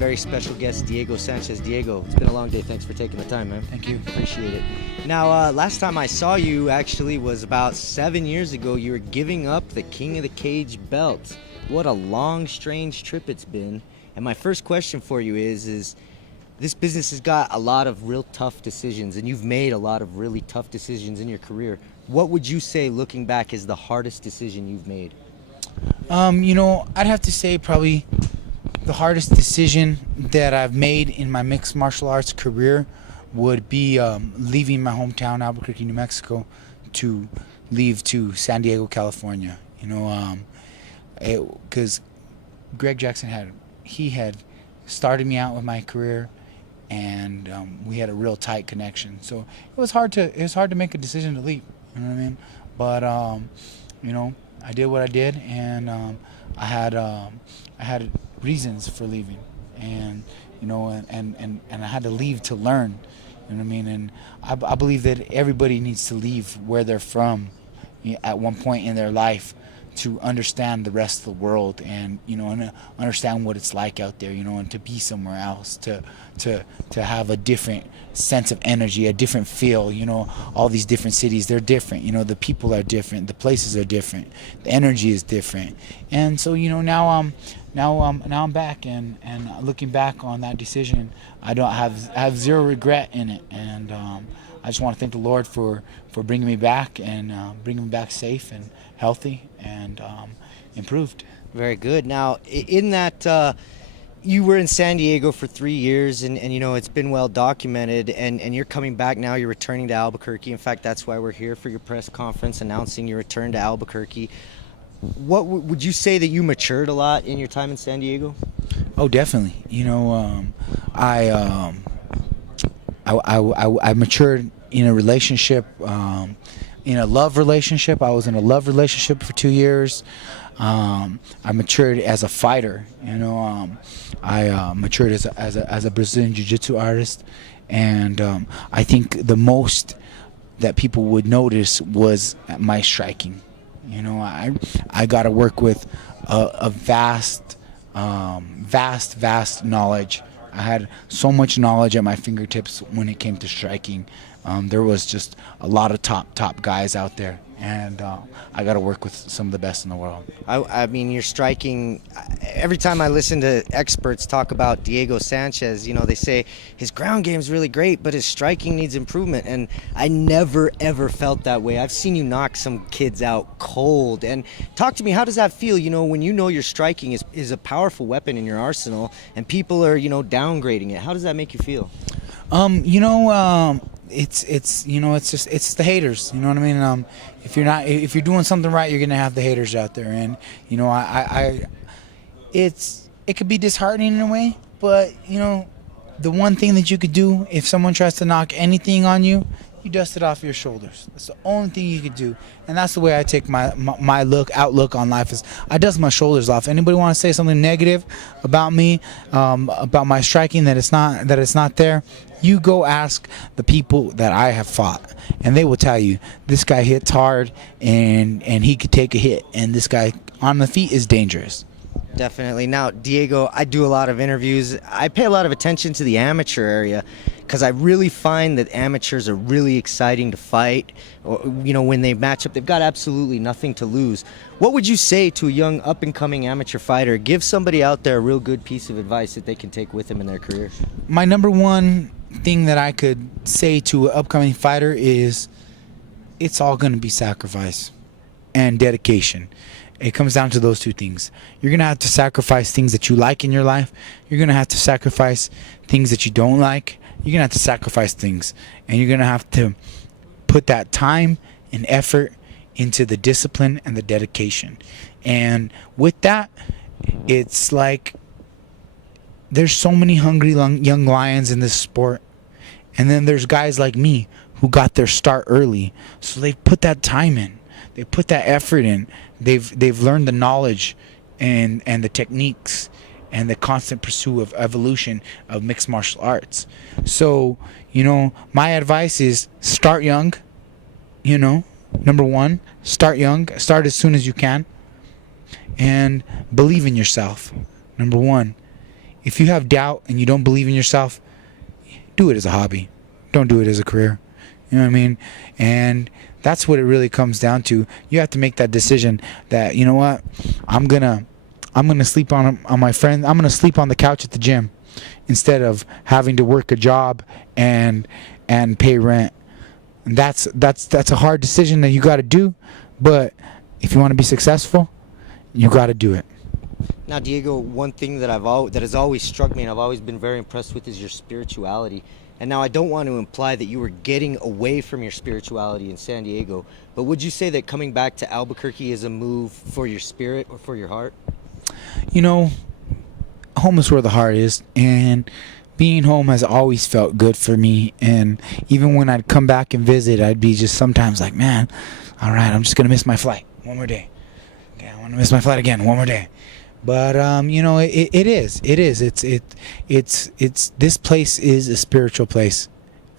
very special guest, Diego Sanchez. Diego, it's been a long day. Thanks for taking the time, man. Thank you. Appreciate it. Now, last time I saw you actually was about 7 years ago. You were giving up the King of the Cage belt. What a long, strange trip it's been. And my first question for you is this business has got a lot of real tough decisions, and you've made a lot of really tough decisions in your career. What would you say, looking back, is the hardest decision you've made? I'd have to say probably the hardest decision that I've made in my mixed martial arts career would be leaving my hometown, Albuquerque, New Mexico, to leave to San Diego, California. Because Greg Jackson had started me out with my career, and we had a real tight connection. So it was hard to make a decision to leave. You know what I mean? But I did what I did, and I had reasons for leaving, and and I had to leave to learn. You know what I mean? And I believe that everybody needs to leave where they're from at one point in their life to understand the rest of the world, and and understand what it's like out there, and to be somewhere else, to have a different sense of energy, a different feel. All these different cities, they're different. The people are different, the places are different, the energy is different. And so now I'm back, and looking back on that decision, I have zero regret in it, and I just want to thank the Lord for bringing me back, and bringing me back safe and healthy and improved. Very good. Now, in that, you were in San Diego for 3 years, and it's been well documented, and you're coming back now. You're returning to Albuquerque. In fact, that's why we're here for your press conference announcing your return to Albuquerque. What would you say that you matured a lot in your time in San Diego? Oh, definitely. I matured in a relationship, in a love relationship. I was in a love relationship for 2 years. I matured as a fighter. I matured as a Brazilian Jiu-Jitsu artist, and I think the most that people would notice was my striking. I got to work with a vast knowledge. I had so much knowledge at my fingertips when it came to striking. There was just a lot of top guys out there, and I got to work with some of the best in the world. I mean, you're striking. Every time I listen to experts talk about Diego Sanchez, they say his ground game's really great, but his striking needs improvement. And I never, ever felt that way. I've seen you knock some kids out cold. And talk to me, how does that feel, when your striking is a powerful weapon in your arsenal, and people are, downgrading it? How does that make you feel? It's the haters. You know what I mean? If you're doing something right, you're gonna have the haters out there, and it could be disheartening in a way. But the one thing that you could do if someone tries to knock anything on you, you dust it off your shoulders. That's the only thing you could do, and that's the way I take my outlook on life. Is I dust my shoulders off. Anybody want to say something negative about me, about my striking, that it's not there? You go ask the people that I have fought, and they will tell you this guy hits hard, and he could take a hit, and this guy on the feet is dangerous. Definitely. Now, Diego, I do a lot of interviews. I pay a lot of attention to the amateur area because I really find that amateurs are really exciting to fight. When they match up, they've got absolutely nothing to lose. What would you say to a young up-and-coming amateur fighter? Give somebody out there a real good piece of advice that they can take with them in their careers. My number one thing that I could say to an upcoming fighter is it's all going to be sacrifice and dedication. It comes down to those two things. You're going to have to sacrifice things that you like in your life. You're going to have to sacrifice things that you don't like. You're going to have to sacrifice things. And you're going to have to put that time and effort into the discipline and the dedication. And with that, it's like there's so many hungry young lions in this sport. And then there's guys like me who got their start early. So they put that time in. They put that effort in. They've learned the knowledge and the techniques and the constant pursuit of evolution of mixed martial arts. So, my advice is start young. Number one, start young. Start as soon as you can. And believe in yourself. Number one. if you have doubt and you don't believe in yourself, do it as a hobby. Don't do it as a career. You know what I mean? And that's what it really comes down to. You have to make that decision that, you know what, I'm gonna sleep on my friend. I'm gonna sleep on the couch at the gym instead of having to work a job and pay rent. And that's a hard decision that you got to do, but if you want to be successful, you got to do it. Now, Diego, one thing that has always struck me and I've always been very impressed with is your spirituality. And now I don't want to imply that you were getting away from your spirituality in San Diego, but would you say that coming back to Albuquerque is a move for your spirit or for your heart? You know, home is where the heart is, and being home has always felt good for me. And even when I'd come back and visit, I'd be just sometimes like, man, all right, I'm just gonna miss my flight one more day. Okay, I want to miss my flight again one more day. But you know, it's this place is a spiritual place.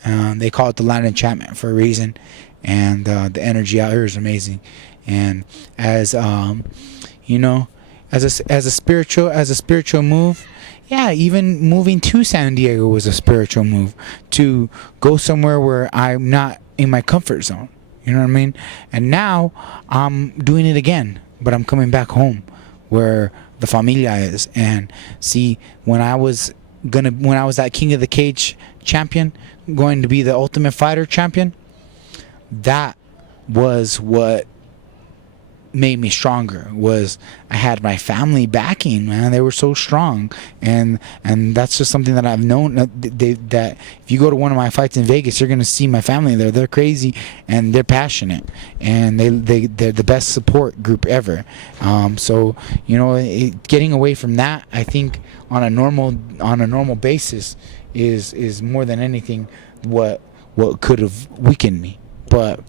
They call it the land of enchantment for a reason, and the energy out here is amazing. And as you know, as a spiritual move, yeah, even moving to San Diego was a spiritual move, to go somewhere where I'm not in my comfort zone. You know what I mean? And now I'm doing it again, but I'm coming back home where the familia is. And see, when I was that King of the Cage champion, going to be the Ultimate Fighter champion, that was what made me stronger. Was I had my family backing, man. They were so strong, and that's just something that I've known, that if you go to one of my fights in Vegas, you're gonna see my family there. They're crazy and they're passionate, and they're the best support group ever. So you know, getting away from that, I think on a normal basis is more than anything what could have weakened me. But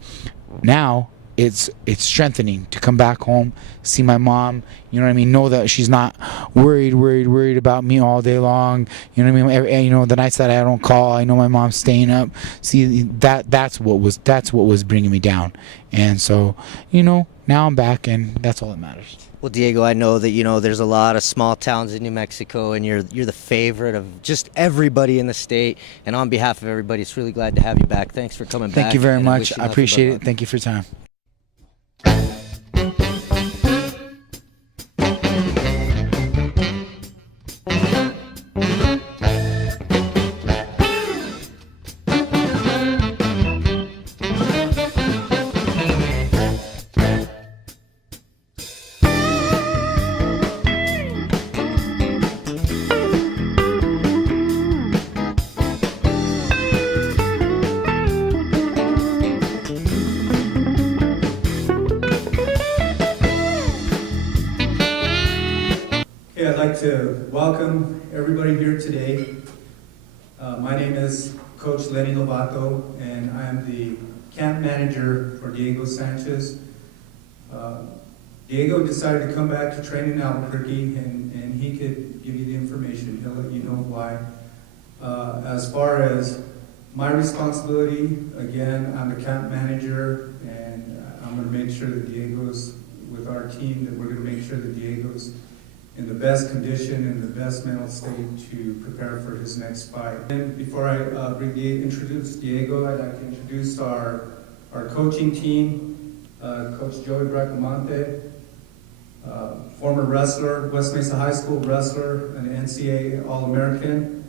now it's strengthening to come back home, see my mom, you know what I mean, know that she's not worried about me all day long, you know what I mean. You know, the nights that I don't call, I know my mom's staying up. See, that's what was bringing me down. And so, you know, now I'm back, and that's all that matters. Well, Diego, I know that, you know, there's a lot of small towns in New Mexico, and you're the favorite of just everybody in the state. And on behalf of everybody, it's really glad to have you back. Thanks for coming back. Thank you very much. I appreciate it. Thank you for your time. I'd like to welcome everybody here today. My name is Coach Lenny Lovato, and I am the camp manager for Diego Sanchez. Diego decided to come back to train in Albuquerque, and he could give you the information. He'll let you know why. As far as my responsibility, again, I'm the camp manager, and I'm going to make sure that Diego's with our team, that we're going to make sure that Diego's in the best condition and the best mental state to prepare for his next fight. And before I introduce Diego, I'd like to introduce our coaching team. Coach Joey Bracamonte, former wrestler, West Mesa High School wrestler, an NCAA All-American.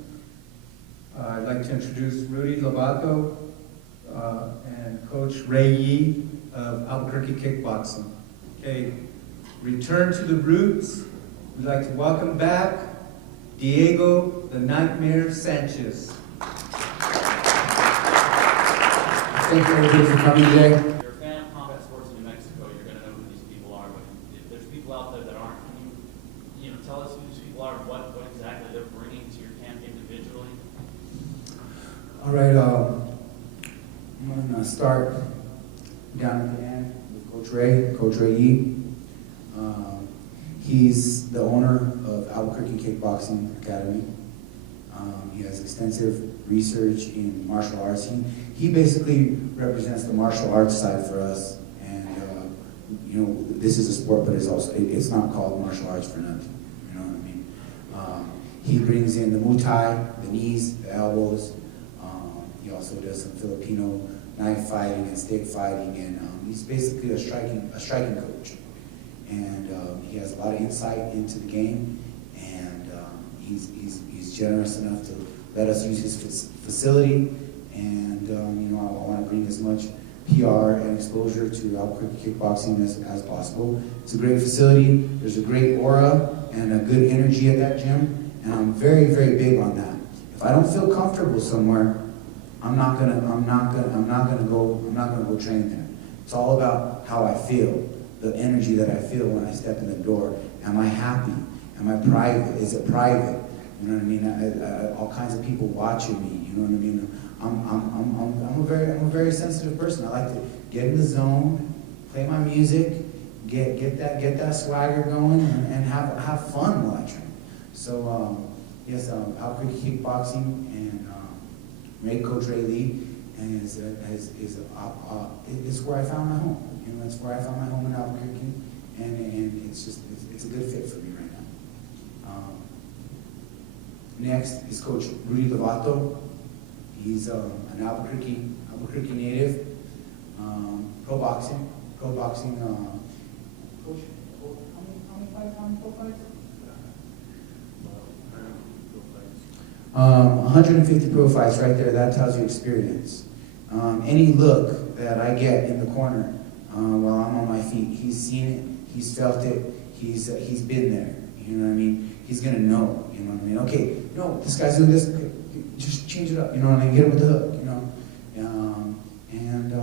I'd like to introduce Rudy Lovato and Coach Ray Yee of Albuquerque Kickboxing. Okay, return to the roots. We'd like to welcome back Diego the Nightmare Sanchez. Thank you everybody for coming today. If you're a fan of combat sports in New Mexico, you're going to know who these people are. But if there's people out there that aren't, can you tell us who these people are, what exactly they're bringing to your camp individually? All right, I'm going to start down at the end with Coach Ray Yee. He's the owner of Albuquerque Kickboxing Academy. He has extensive research in martial arts. He basically represents the martial arts side for us. And you know, this is a sport, but it's not called martial arts for nothing. You know what I mean? He brings in the Muay Thai, the knees, the elbows. He also does some Filipino knife fighting and stick fighting, and he's basically a striking coach. And he has a lot of insight into the game, and he's generous enough to let us use his facility. And I want to bring as much PR and exposure to Albuquerque kickboxing as possible. It's a great facility. There's a great aura and a good energy at that gym, and I'm very, very big on that. If I don't feel comfortable somewhere, I'm not gonna go train there. It's all about how I feel, the energy that I feel when I step in the door. Am I happy? Am I private? Is it private? You know what I mean? All kinds of people watching me. You know what I mean? I'm a very sensitive person. I like to get in the zone, play my music, get that swagger going, and have fun while I train. So yes, Albuquerque Kickboxing and made Coach Ray Lee, and is where I found my home. You know, that's where I found my home in Albuquerque, and it's a good fit for me right now. Next is Coach Rudy Lovato. He's an Albuquerque native. Pro boxing. Coach, how many pro fights? 150 pro fights right there. That tells you experience. Any look that I get in the corner while I'm on my feet, he's seen it, he's felt it, he's been there. You know what I mean? He's gonna know. You know what I mean? Okay, no, this guy's doing this. Okay, just change it up. You know what I mean? Get him with the hook. You know, and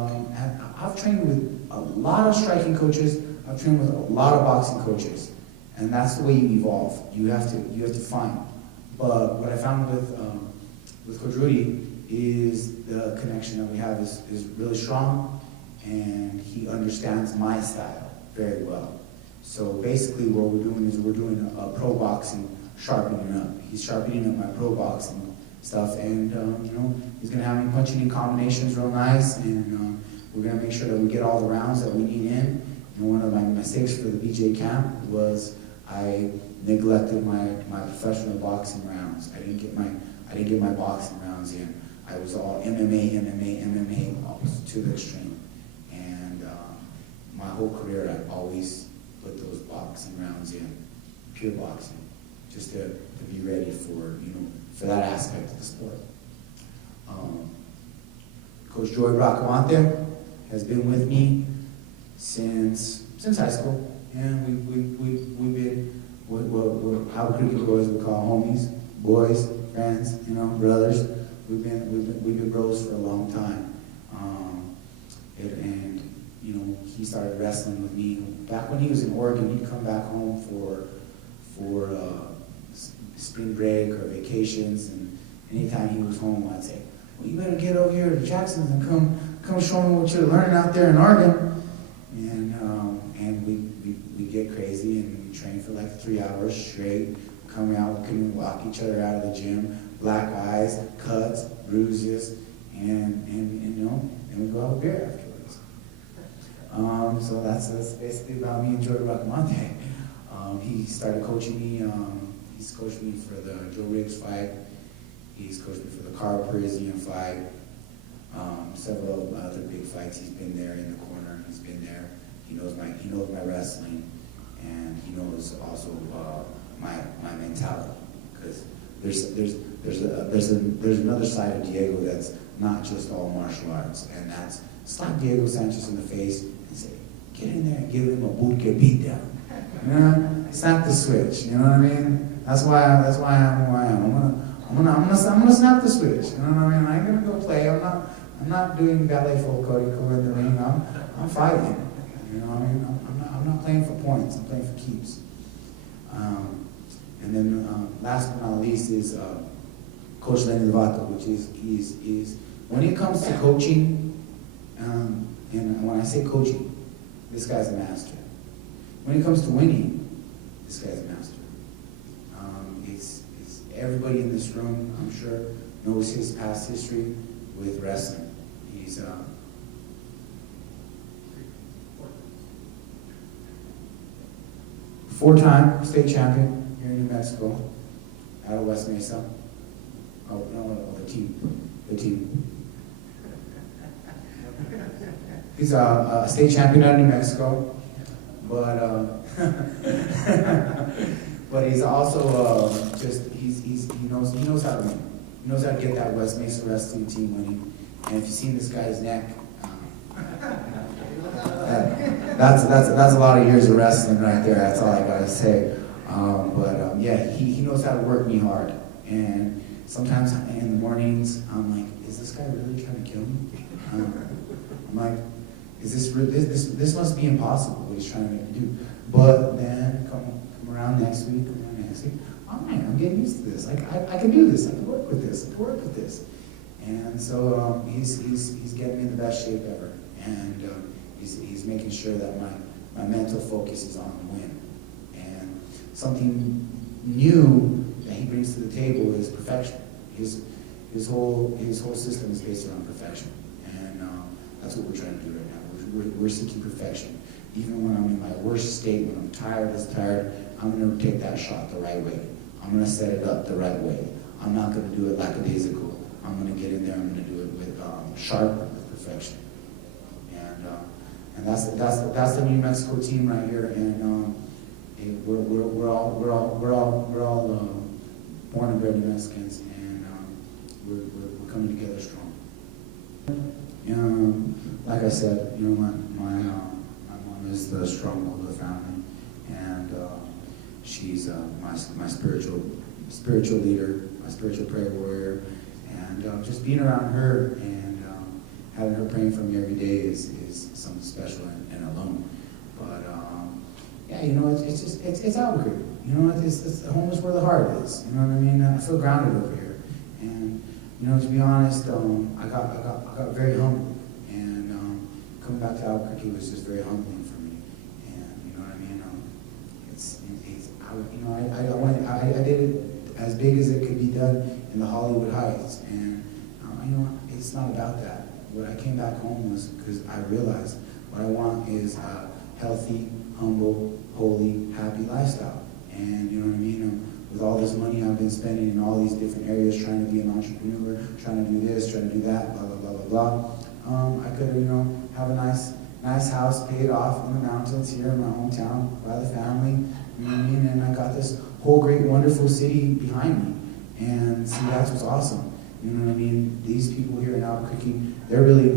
I've trained with a lot of striking coaches. I've trained with a lot of boxing coaches, and that's the way you evolve. You have to find. But what I found with Coach Rudy is the connection that we have is really strong, and he understands my style very well. So basically what we're doing is we're doing a pro boxing sharpening up. He's sharpening up my pro boxing stuff, and he's gonna have me punching in combinations real nice, and we're gonna make sure that we get all the rounds that we need in. And one of my mistakes for the BJ camp was I neglected my professional boxing rounds. I didn't get my boxing rounds in. I was all MMA, always to the extreme. And my whole career, I've always put those boxing rounds in, pure boxing, just to be ready for that aspect of the sport. Coach Joy Bracamante has been with me since high school, and we've been what Albuquerque boys would call homies, boys, friends, brothers. We've been bros for a long time. He started wrestling with me back when he was in Oregon. He'd come back home for spring break or vacations, and anytime he was home, I'd say, "Well, you better get over here to Jackson's and come show me what you're learning out there in Oregon." And we get crazy, and we train for like 3 hours straight. Coming out, we couldn't walk each other out of the gym. Black eyes, cuts, bruises, and we go have a beer afterwards. So that's basically about me and Jordan Bracamante. He started coaching me. He's coached me for the Joe Riggs fight. He's coached me for the Carl Parisian fight. Several other big fights. He's been there in the corner. He's been there. He knows my wrestling, and he knows also my mentality. Because there's another side of Diego that's not just all martial arts, and that's slap Diego Sanchez in the face and say, "Get in there and give him a boot beat down." Snap the switch. You know what I mean? That's why I'm who I am. I'm gonna snap the switch. You know what I mean? I ain't gonna go play. I'm not doing ballet full Codico in the ring. I'm fighting. You know what I mean? I'm not playing for points. I'm playing for keeps. And then last but not least is Coach Lenny Lovato, which is when it comes to coaching, and when I say coaching, this guy's a master. When it comes to winning, this guy's a master. It's everybody in this room, I'm sure, knows his past history with wrestling. He's four-time state champion here in New Mexico. out of West Mesa. Oh, no, the team. He's a state champion out of New Mexico, but but he's also he knows how to win. He knows how to get that West Mesa wrestling team winning. And if you've seen this guy's neck, that's a lot of years of wrestling right there. That's all I gotta say. Yeah, he knows how to work me hard. And sometimes in the mornings, I'm like, is this guy really trying to kill me? I'm like, this must be impossible what he's trying to make me do. But then come around next week, oh man, I'm getting used to this. I can do this. I can work with this. And so he's getting me in the best shape ever. And he's making sure that my mental focus is on the win. And something new that he brings to the table is perfection. His whole system is based around perfection. And that's what we're trying to do right now. We're seeking perfection. Even when I'm in my worst state, when I'm tired, I'm going to take that shot the right way. I'm going to set it up the right way. I'm not going to do it lackadaisical. I'm going to get in there. I'm going to do it with sharp, with perfection. And that's the New Mexico team right here. And we're all born and bred New Mexicans, and we're coming together strong. Like I said, my mom is the stronghold of the family, and she's my spiritual leader, my spiritual prayer warrior, and just being around her and having her praying for me every day is something special and alone. But yeah, it's Albuquerque. It's home is where the heart is. You know what I mean? I feel grounded over here, and to be honest, I got very humble, and coming back to Albuquerque was just very humbling for me. And you know what I mean? I did it as big as it could be done in the Hollywood Heights, and it's not about that. What I came back home was because I realized what I want is a healthy, humble, holy, happy lifestyle. And you know what I mean? With all this money I've been spending in all these different areas, trying to be an entrepreneur, trying to do this, trying to do that, blah, blah, blah, blah, blah. I could, have a nice house paid off in the mountains here in my hometown by the family, you know what I mean? And I got this whole great, wonderful city behind me. And see, that's what's awesome. You know what I mean? These people here in Albuquerque, they're ready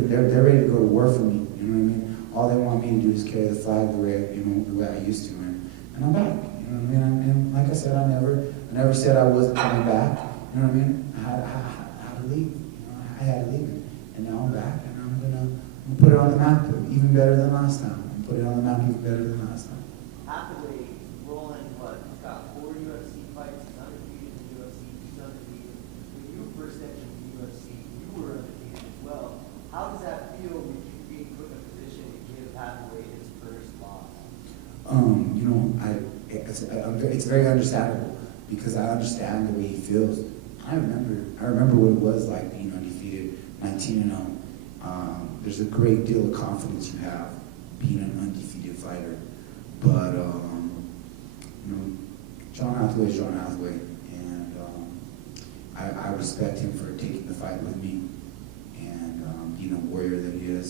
to go to war for me. You know what I mean? All they want me to do is carry the flag the way I used to, and I'm back. You know what I mean? And like I said, I never said I wasn't coming back. You know what I mean? I had to leave. I had to leave, and now I'm back, and I'm gonna put it on the map even better than last time. Put it on the map even better than last time. Hathaway rolling he's got 4 UFC fights. He's undefeated in the UFC. He's undefeated. When you first entered the UFC, you were undefeated as well. How does that feel when you being put in a position to give Hathaway his first loss? It's very understandable because I understand the way he feels. I remember what it was like being undefeated, 19-0. There's a great deal of confidence you have being an undefeated fighter. But John Hathaway is John Hathaway, and I respect him for taking the fight with me and being a warrior that he is.